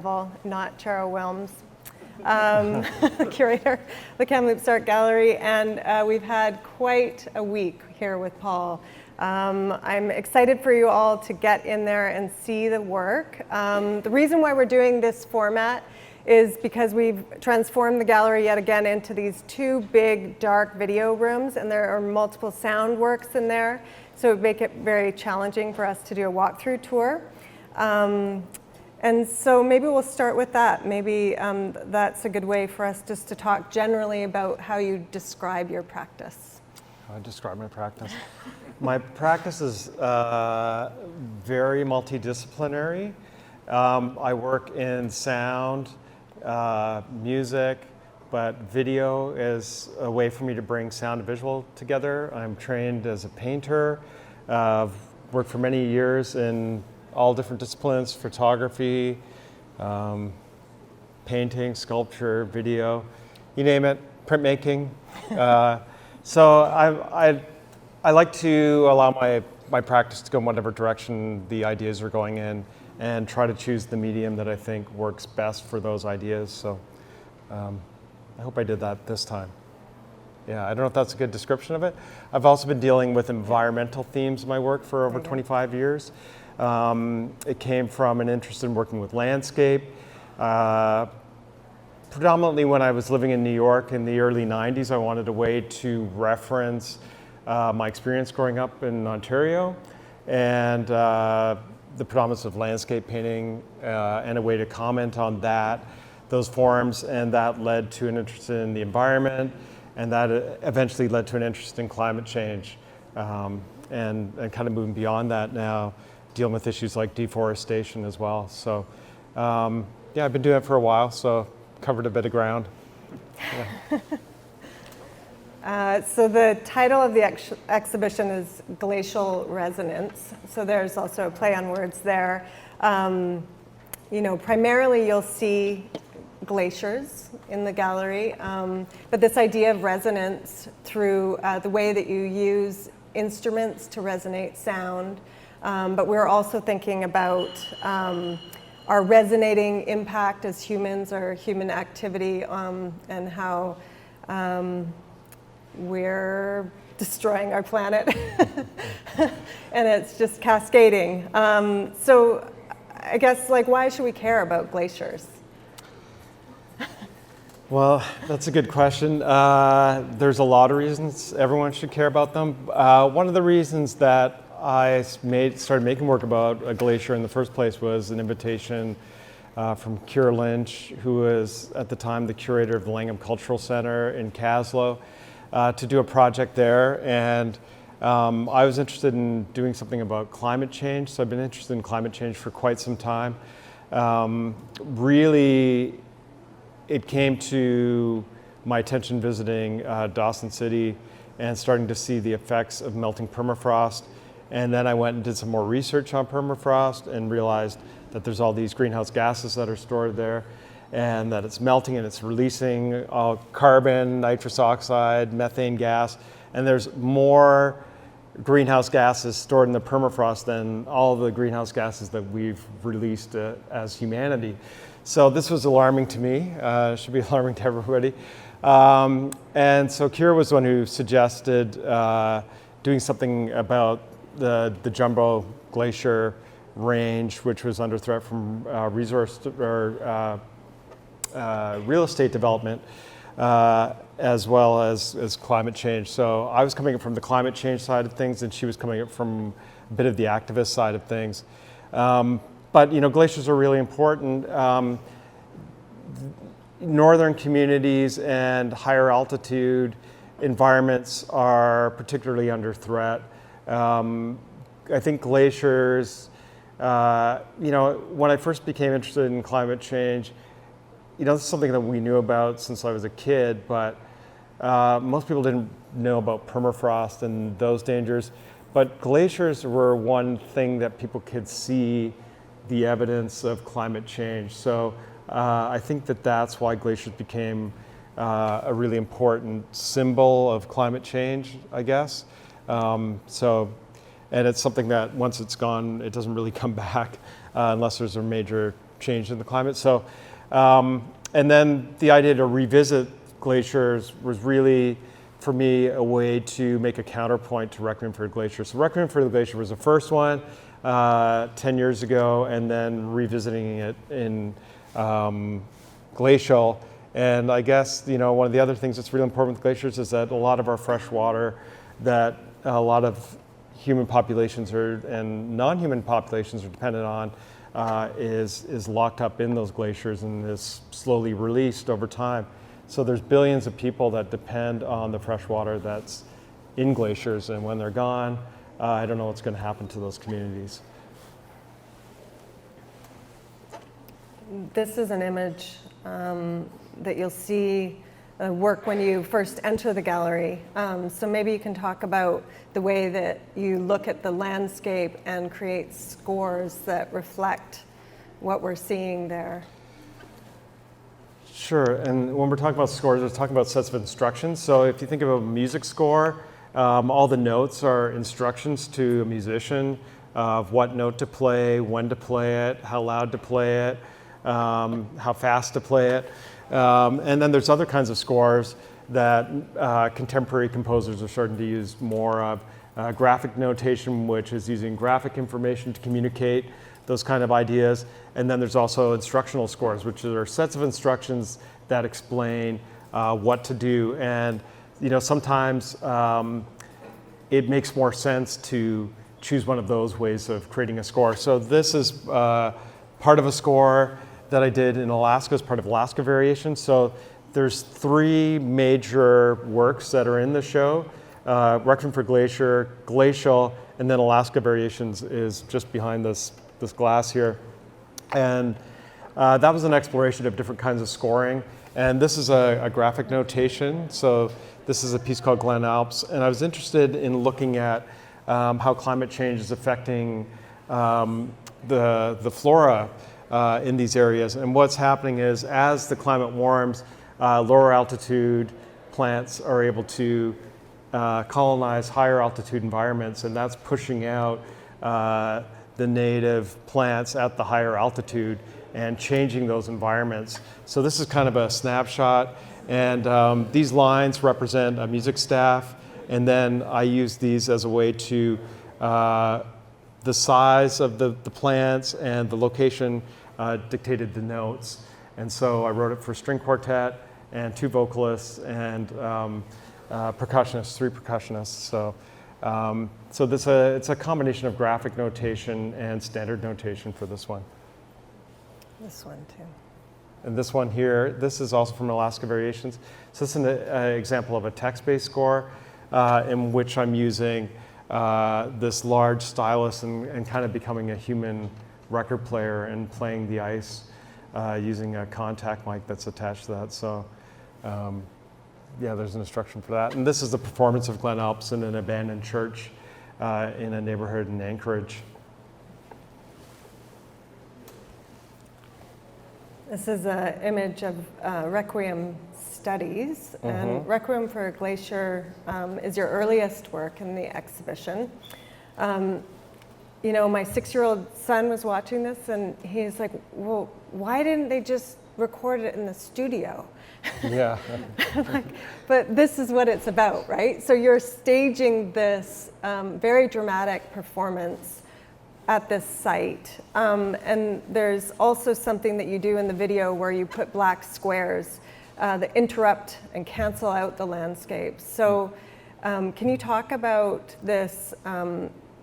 Neville, not Charo, curator of the Kamloops Art Gallery, and we've had quite a week here with Paul. I'm excited for you all to get in there and see the work. The reason why we're doing this format is because we've transformed the gallery yet again into these two big dark video rooms, and there are multiple sound works in there, so it would make it very challenging for us to do a walkthrough tour. And so maybe we'll start with that. Maybe that's a good way for us just to talk generally about how you describe your practice. How I describe my practice? My practice is very multidisciplinary. I work in sound, music, but video is a way for me to bring sound and visual together. I'm trained as a painter. I've worked for many years in all different disciplines: photography, painting, sculpture, video, you name it, printmaking. So I like to allow my practice to go in whatever direction the ideas are going in, and try to choose the medium that I think works best for those ideas. So I hope I did that this time. Yeah, I don't know if that's a good description of it. I've also been dealing with environmental themes in my work for over 25 years. It came from an interest in working with landscape. Predominantly when I was living in New York in the early 90s, I wanted a way to reference my experience growing up in Ontario and the predominance of landscape painting and a way to comment on those forms, and that led to an interest in the environment, and that eventually led to an interest in climate change, and kind of moving beyond that now, dealing with issues like deforestation as well. So yeah, I've been doing it for a while, so covered a bit of ground. Yeah. So the title of the exhibition is Glacial Resonance. So there's also a play on words there. You know, primarily you'll see glaciers in the gallery, but this idea of resonance through the way that you use instruments to resonate sound. But we're also thinking about our resonating impact as humans, or human activity, and how we're destroying our planet. And it's just cascading. So I guess, like, why should we care about glaciers? Well, that's a good question. There's a lot of reasons everyone should care about them. One of the reasons that I started making work about a glacier in the first place was an invitation from Keir Lynch, who was at the time the curator of the Langham Cultural Center in Kaslo, to do a project there. And I was interested in doing something about climate change, so I've been interested in climate change for quite some time. Really, it came to my attention visiting Dawson City and starting to see the effects of melting permafrost. And then I went and did some more research on permafrost and realized that there's all these greenhouse gases that are stored there, and that it's melting and it's releasing carbon, nitrous oxide, methane gas, and there's more greenhouse gases stored in the permafrost than all the greenhouse gases that we've released as humanity. So this was alarming to me. It should be alarming to everybody. And so Keir was the one who suggested doing something about the Jumbo Glacier range, which was under threat from real estate development, as well as climate change. So I was coming from the climate change side of things, and she was coming up from a bit of the activist side of things. But you know, glaciers are really important. Northern communities and higher altitude environments are particularly under threat. I think glaciers, you know, when I first became interested in climate change, you know, this is something that we knew about since I was a kid, but most people didn't know about permafrost and those dangers. But glaciers were one thing that people could see the evidence of climate change. So I think that that's why glaciers became a really important symbol of climate change, I guess. And it's something that once it's gone, it doesn't really come back unless there's a major change in the climate. So, and then the idea to revisit glaciers was really, for me, a way to make a counterpoint to Requiem for a Glacier. So Requiem for the Glacier was the first one 10 years ago, and then revisiting it in Glacial. And I guess, one of the other things that's really important with glaciers is that a lot of our fresh water that a lot of human populations and non-human populations are dependent on is locked up in those glaciers and is slowly released over time. So there's billions of people that depend on the fresh water that's in glaciers, and when they're gone, I don't know what's going to happen to those communities. This is an image that you'll see work when you first enter the gallery. So maybe you can talk about the way that you look at the landscape and create scores that reflect what we're seeing there. Sure, and when we're talking about scores, we're talking about sets of instructions. So if you think of a music score, all the notes are instructions to a musician of what note to play, when to play it, how loud to play it, how fast to play it. And then there's other kinds of scores that contemporary composers are starting to use more of. Graphic notation, which is using graphic information to communicate those kind of ideas. And then there's also instructional scores, which are sets of instructions that explain what to do. And sometimes it makes more sense to choose one of those ways of creating a score. So this is part of a score that I did in Alaska as part of Alaska Variations. So there's 3 major works that are in the show. Requiem for Glacier, Glacial, and then Alaska Variations is just behind this glass here. And that was an exploration of different kinds of scoring. And this is a graphic notation. So this is a piece called Glen Alps. And I was interested in looking at how climate change is affecting the flora in these areas. And what's happening is, as the climate warms, lower altitude plants are able to colonize higher altitude environments, and that's pushing out the native plants at the higher altitude and changing those environments. So this is kind of a snapshot, and these lines represent a music staff, and then I use these as a way to the size of the plants and the location dictated the notes. And so I wrote it for string quartet and 2 vocalists and percussionists, 3 percussionists. So it's a combination of graphic notation and standard notation for this one. This one too. And this one here, this is also from Alaska Variations. So this is an example of a text-based score in which I'm using this large stylus and kind of becoming a human record player and playing the ice using a contact mic that's attached to that. So yeah, there's an instruction for that. And this is the performance of Glen Alps in an abandoned church in a neighborhood in Anchorage. This is an image of Requiem studies. Mm-hmm. And Requiem for a Glacier is your earliest work in the exhibition. My 6-year-old son was watching this and he's like, well, why didn't they just record it in the studio? Yeah. But this is what it's about, right? So you're staging this very dramatic performance at this site. And there's also something that you do in the video where you put black squares that interrupt and cancel out the landscape. So can you talk about this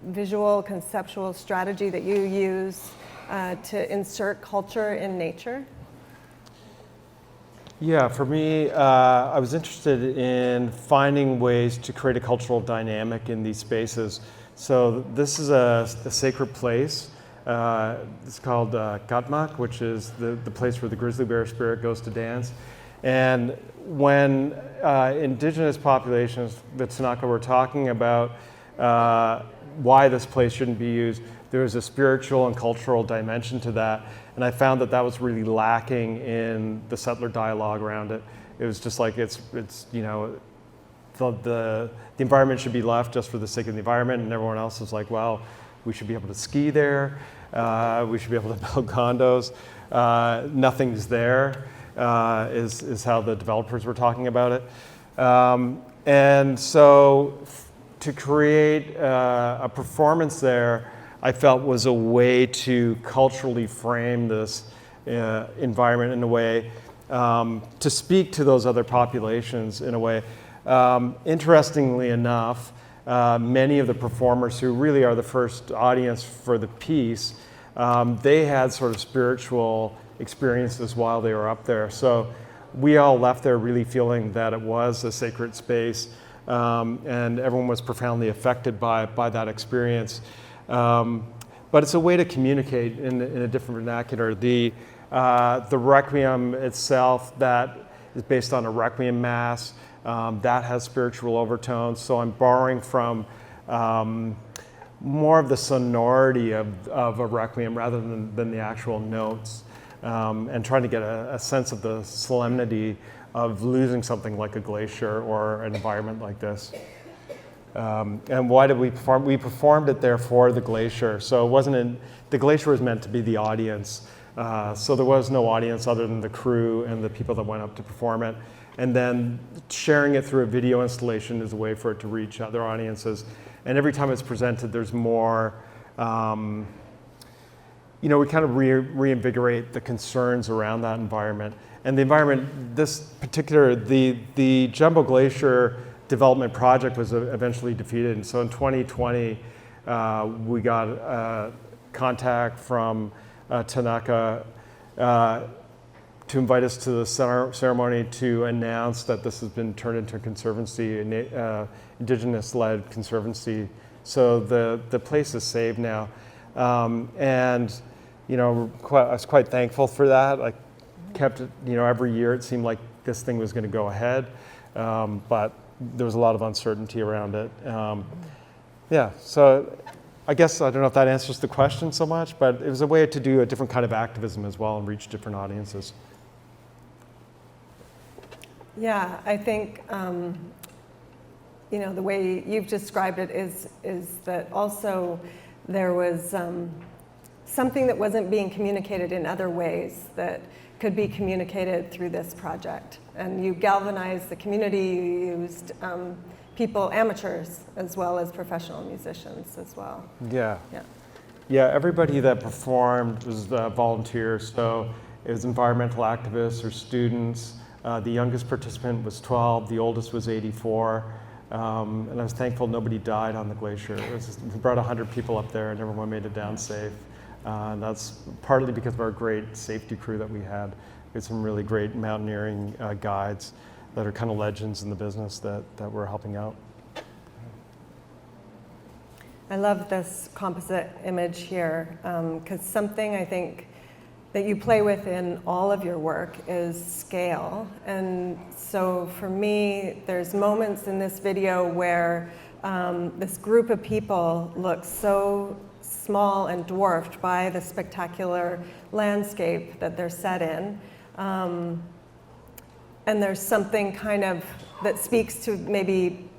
visual conceptual strategy that you use to insert culture in nature? Yeah, for me, I was interested in finding ways to create a cultural dynamic in these spaces. So this is a sacred place. It's called Katmak, which is the place where the grizzly bear spirit goes to dance. And when indigenous populations, the Tanaka, were talking about why this place shouldn't be used, there was a spiritual and cultural dimension to that. And I found that was really lacking in the settler dialogue around it. It was just like the environment should be left just for the sake of the environment, and everyone else is like, well, we should be able to ski there, we should be able to build condos. nothing's there, is how the developers were talking about it. And so to create a performance there, I felt was a way to culturally frame this environment in a way, to speak to those other populations in a way. Interestingly enough, many of the performers who really are the first audience for the piece, they had sort of spiritual experiences while they were up there. So we all left there really feeling that it was a sacred space, and everyone was profoundly affected by that experience. But it's a way to communicate in a different vernacular. The Requiem itself, that is based on a Requiem Mass, that has spiritual overtones. So I'm borrowing from more of the sonority of a Requiem rather than the actual notes, and trying to get a sense of the solemnity of losing something like a glacier or an environment like this. And why did we perform? We performed it there for the glacier. So it wasn't the glacier was meant to be the audience. So there was no audience other than the crew and the people that went up to perform it. And then sharing it through a video installation is a way for it to reach other audiences. And every time it's presented, there's more, we kind of reinvigorate the concerns around that environment. And the environment, the Jumbo Glacier development project was eventually defeated. And so in 2020, we got a contact from Tanaka to invite us to the ceremony to announce that this has been turned into a conservancy, indigenous-led conservancy. So the place is saved now. And I was quite thankful for that. I kept it, every year it seemed like this thing was going to go ahead, but there was a lot of uncertainty around it. So I guess I don't know if that answers the question so much, but it was a way to do a different kind of activism as well and reach different audiences. Yeah, I think the way you've described it is that also there was something that wasn't being communicated in other ways that could be communicated through this project. And you galvanized the community, you used people, amateurs, as well as professional musicians as well. Yeah, everybody that performed was volunteers, so it was environmental activists or students. The youngest participant was 12, the oldest was 84. And I was thankful nobody died on the glacier. We brought 100 people up there and everyone made it down safe. And that's partly because of our great safety crew that we had. We had some really great mountaineering guides that are kind of legends in the business that were helping out. I love this composite image here, because something I think that you play with in all of your work is scale. And so for me, there's moments in this video where this group of people looks so small and dwarfed by the spectacular landscape that they're set in. And there's something kind of that speaks to maybe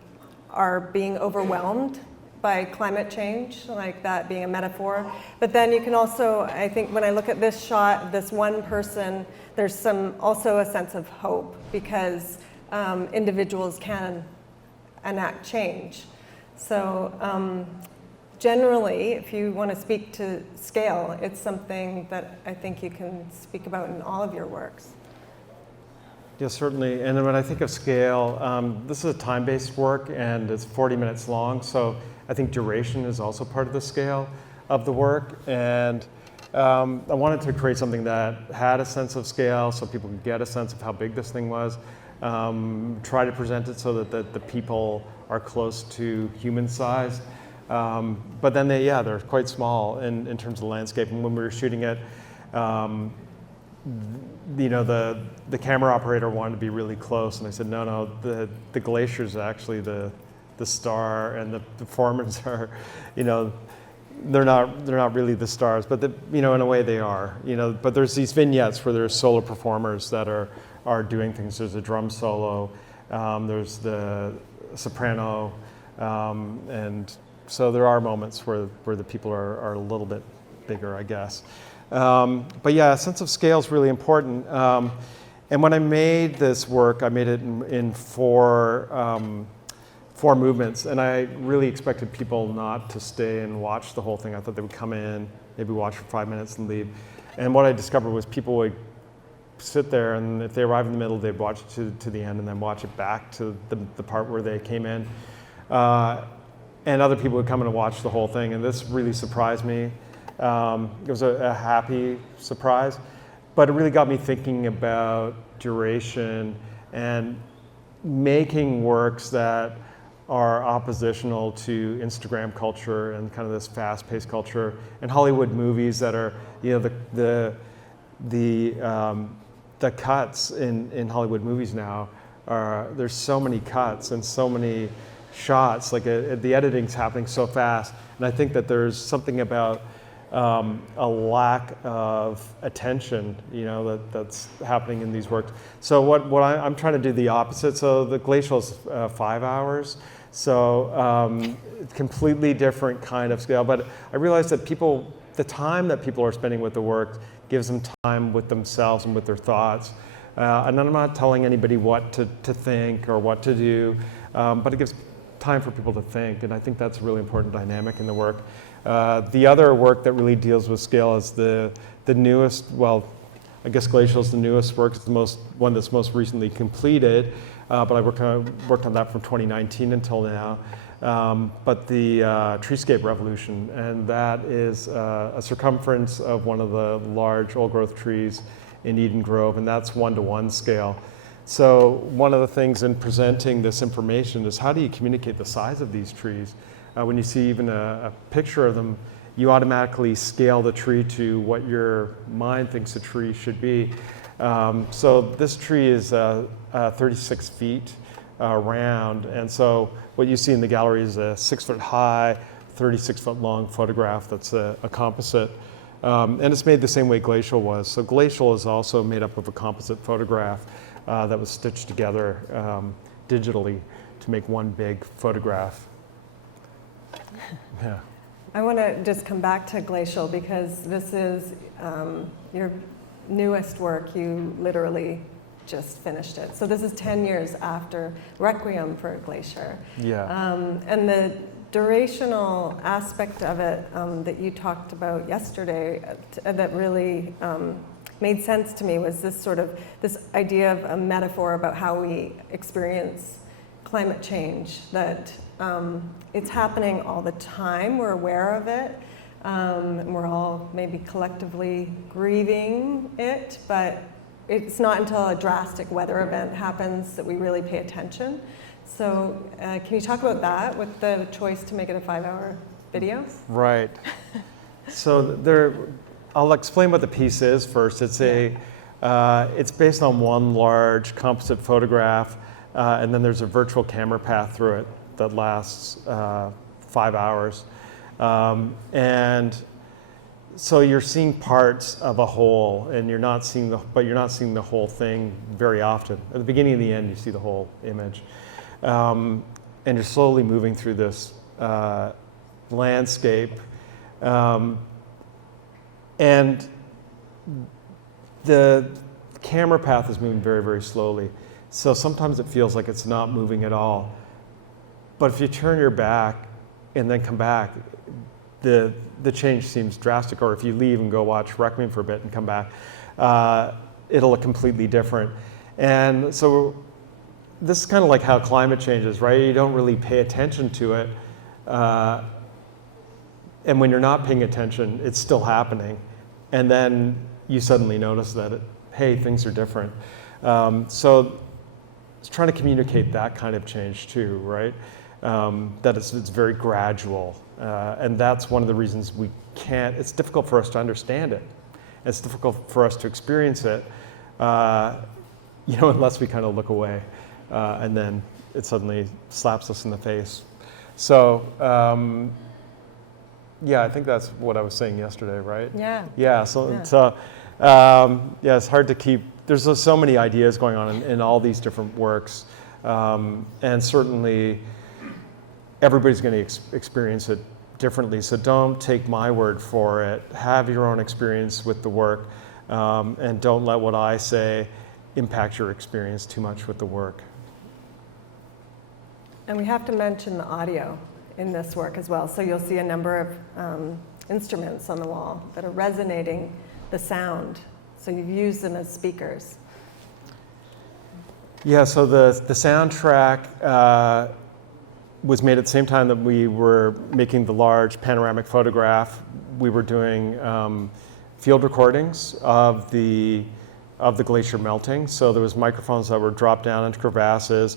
our being overwhelmed by climate change, like that being a metaphor. But then you can also, I think when I look at this shot, this one person, there's also a sense of hope because individuals can enact change. So generally, if you want to speak to scale, it's something that I think you can speak about in all of your works. Yes, certainly. And when I think of scale, this is a time-based work and it's 40 minutes long. So I think duration is also part of the scale of the work. And I wanted to create something that had a sense of scale so people could get a sense of how big this thing was. Try to present it so that the people are close to human size. But then they're quite small in terms of the landscape. And when we were shooting it, the camera operator wanted to be really close, and I said, no, the glacier is actually the star, and the performers are, they're not really the stars, but in a way they are, But there's these vignettes where there's solo performers that are doing things. There's a drum solo, there's the soprano, and so there are moments where the people are a little bit bigger, I guess. But yeah, a sense of scale is really important. And when I made this work, I made it in four movements, and I really expected people not to stay and watch the whole thing. I thought they would come in, maybe watch for 5 minutes and leave. And what I discovered was people would sit there, and if they arrived in the middle, they'd watch it to the end and then watch it back to the part where they came in. And other people would come in and watch the whole thing, and this really surprised me. It was a happy surprise, but it really got me thinking about duration and making works that are oppositional to Instagram culture and kind of this fast-paced culture, and Hollywood movies that are, you know, the cuts in Hollywood movies now are, there's so many cuts and so many shots, like the editing's happening so fast, and I think that there's something about a lack of attention, you know, that's happening in these works. So what I'm trying to do the opposite. So the Glacial is 5 hours. So completely different kind of scale. But I realized that the time that people are spending with the work gives them time with themselves and with their thoughts. And I'm not telling anybody what to think or what to do, but it gives time for people to think. And I think that's a really important dynamic in the work. The other work that really deals with scale is the newest, well, I guess Glacial is the newest work. It's the one that's most recently completed, but I worked on that from 2019 until now. But the treescape revolution, and that is a circumference of one of the large old-growth trees in Eden Grove, and that's 1-to-1 scale. So one of the things in presenting this information is, how do you communicate the size of these trees? When you see even a picture of them, you automatically scale the tree to what your mind thinks a tree should be. So this tree is 36 feet round, and so what you see in the gallery is a 6-foot high, 36-foot long photograph that's a composite. And it's made the same way Glacial was. So Glacial is also made up of a composite photograph that was stitched together digitally to make one big photograph. Yeah. I want to just come back to Glacial because this is your newest work. You literally just finished it. So this is 10 years after Requiem for a Glacier. Yeah. And the durational aspect of it that you talked about yesterday that really made sense to me was this idea of a metaphor about how we experience climate change, that it's happening all the time, we're aware of it, and we're all maybe collectively grieving it, but it's not until a drastic weather event happens that we really pay attention. So can you talk about that with the choice to make it a 5-hour video? Right. So I'll explain what the piece is first. It's it's based on one large composite photograph, and then there's a virtual camera path through it that lasts 5 hours. And so you're seeing parts of a whole, and you're not seeing the whole thing very often. At the beginning and the end, you see the whole image. And you're slowly moving through this landscape. And the camera path is moving very, very slowly. So sometimes it feels like it's not moving at all. But if you turn your back and then come back, the change seems drastic. Or if you leave and go watch Requiem for a bit and come back, it'll look completely different. And so this is kind of like how climate change is, right? You don't really pay attention to it. And when you're not paying attention, it's still happening. And then you suddenly notice that, hey, things are different. So it's trying to communicate that kind of change too, right? That it's very gradual. And that's one of the reasons it's difficult for us to understand it. It's difficult for us to experience it, unless we kind of look away. And then it suddenly slaps us in the face. So, I think that's what I was saying yesterday, right? Yeah. Yeah, it's hard to keep, there's so many ideas going on in all these different works. And certainly everybody's going to experience it differently. So don't take my word for it. Have your own experience with the work, and don't let what I say impact your experience too much with the work. And we have to mention the audio in this work as well. So you'll see a number of instruments on the wall that are resonating the sound. So you've used them as speakers. Yeah, so the soundtrack was made at the same time that we were making the large panoramic photograph. We were doing field recordings of the glacier melting. So there was microphones that were dropped down into crevasses,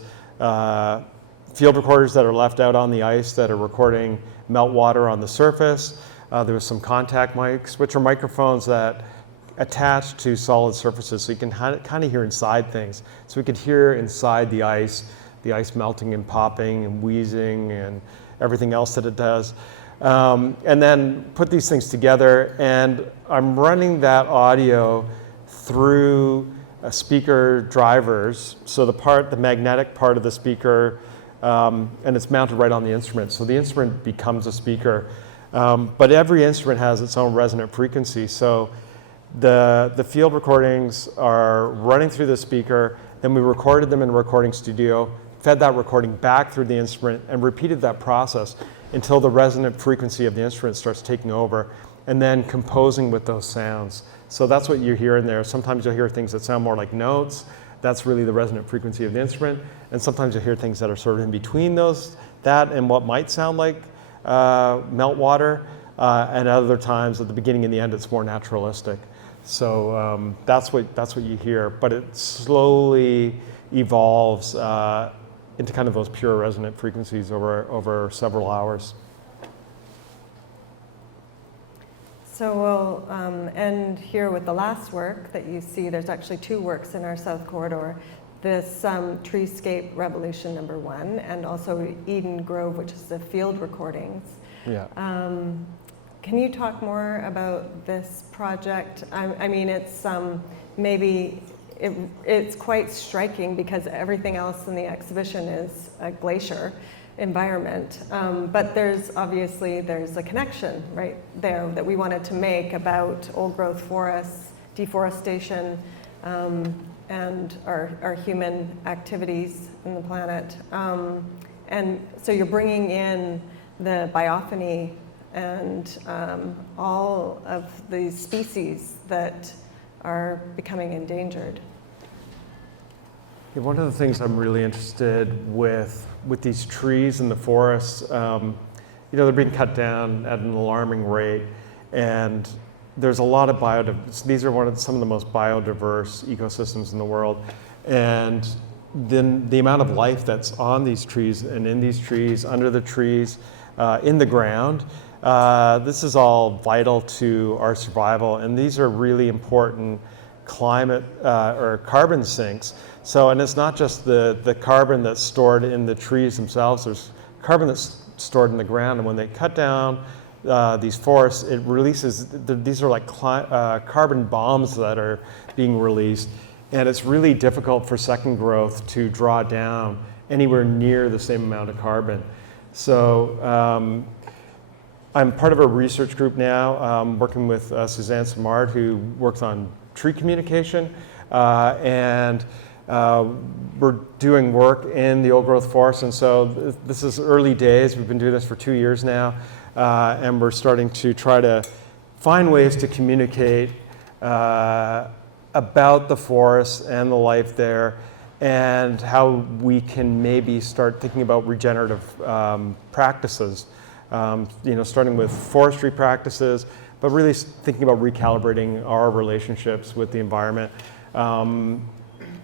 field recorders that are left out on the ice that are recording meltwater on the surface. There was some contact mics, which are microphones that attach to solid surfaces, so you can kind of hear inside things. So we could hear inside the ice melting and popping and wheezing and everything else that it does. And then put these things together, and I'm running that audio through speaker drivers. So the magnetic part of the speaker, and it's mounted right on the instrument. So the instrument becomes a speaker. But every instrument has its own resonant frequency. So the field recordings are running through the speaker, then we recorded them in a recording studio, fed that recording back through the instrument, and repeated that process until the resonant frequency of the instrument starts taking over, and then composing with those sounds. So that's what you hear in there. Sometimes you'll hear things that sound more like notes. That's really the resonant frequency of the instrument. And sometimes you'll hear things that are sort of in between that and what might sound like meltwater. And other times, at the beginning and the end, it's more naturalistic. So that's what you hear. But it slowly evolves into kind of those pure resonant frequencies over several hours. So we'll end here with the last work that you see. There's actually two works in our South Corridor. This Treescape Revolution #1, and also Eden Grove, which is the field recordings. Yeah. Can you talk more about this project? I mean, it's it's quite striking because everything else in the exhibition is a glacier environment, but there's a connection right there that we wanted to make about old growth forests, deforestation, and our human activities in the planet. And so you're bringing in the biophony and all of these species that are becoming endangered. Yeah, one of the things I'm really interested with these trees in the forests, they're being cut down at an alarming rate, and there's a lot of biodiversity. These are some of the most biodiverse ecosystems in the world, and then the amount of life that's on these trees and in these trees, under the trees, in the ground. This is all vital to our survival, and these are really important climate or carbon sinks. So, and it's not just the carbon that's stored in the trees themselves, there's carbon that's stored in the ground, and when they cut down these forests, it releases, these are like carbon bombs that are being released, and it's really difficult for second growth to draw down anywhere near the same amount of carbon. So I'm part of a research group now, working with Suzanne Simard, who works on tree communication, and we're doing work in the old growth forest. And so this is early days. We've been doing this for 2 years now, and we're starting to try to find ways to communicate about the forest and the life there, and how we can maybe start thinking about regenerative practices. Starting with forestry practices, but really thinking about recalibrating our relationships with the environment,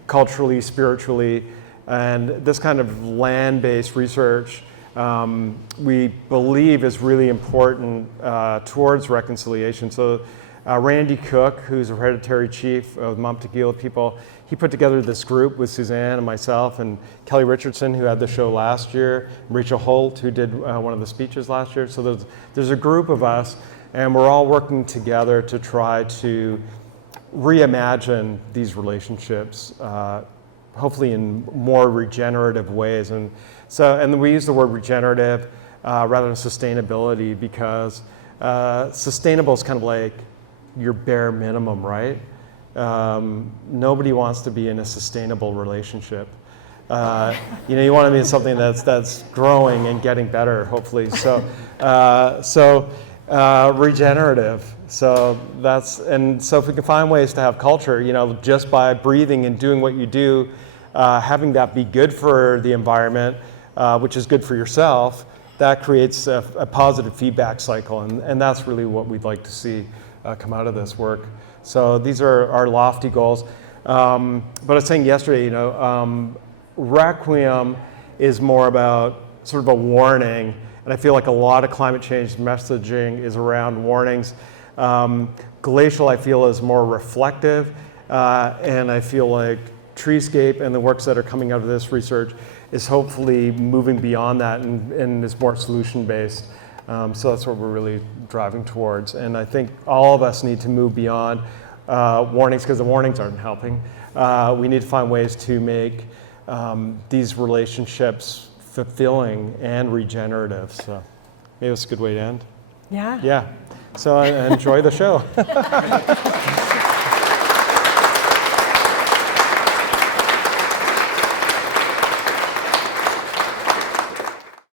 culturally, spiritually, and this kind of land-based research we believe is really important towards reconciliation. So Randy Cook, who's a hereditary chief of Monteguila people, he put together this group with Suzanne and myself and Kelly Richardson, who had the show last year, Rachel Holt, who did one of the speeches last year. So there's a group of us, and we're all working together to try to reimagine these relationships, hopefully in more regenerative ways. And we use the word regenerative. rather than sustainability, because sustainable is kind of like your bare minimum, right? Nobody wants to be in a sustainable relationship. You want to be in something that's growing and getting better, hopefully. So regenerative. So if we can find ways to have culture, just by breathing and doing what you do, having that be good for the environment, which is good for yourself, that creates a positive feedback cycle, and that's really what we'd like to see come out of this work. So these are our lofty goals. But I was saying yesterday, Requiem is more about sort of a warning, and I feel like a lot of climate change messaging is around warnings. Glacial, I feel, is more reflective, and I feel like Treescape and the works that are coming out of this research is hopefully moving beyond that and is more solution-based. So that's what we're really driving towards. And I think all of us need to move beyond warnings, because the warnings aren't helping. We need to find ways to make these relationships fulfilling and regenerative. So maybe that's a good way to end. Yeah. Yeah. So enjoy the show.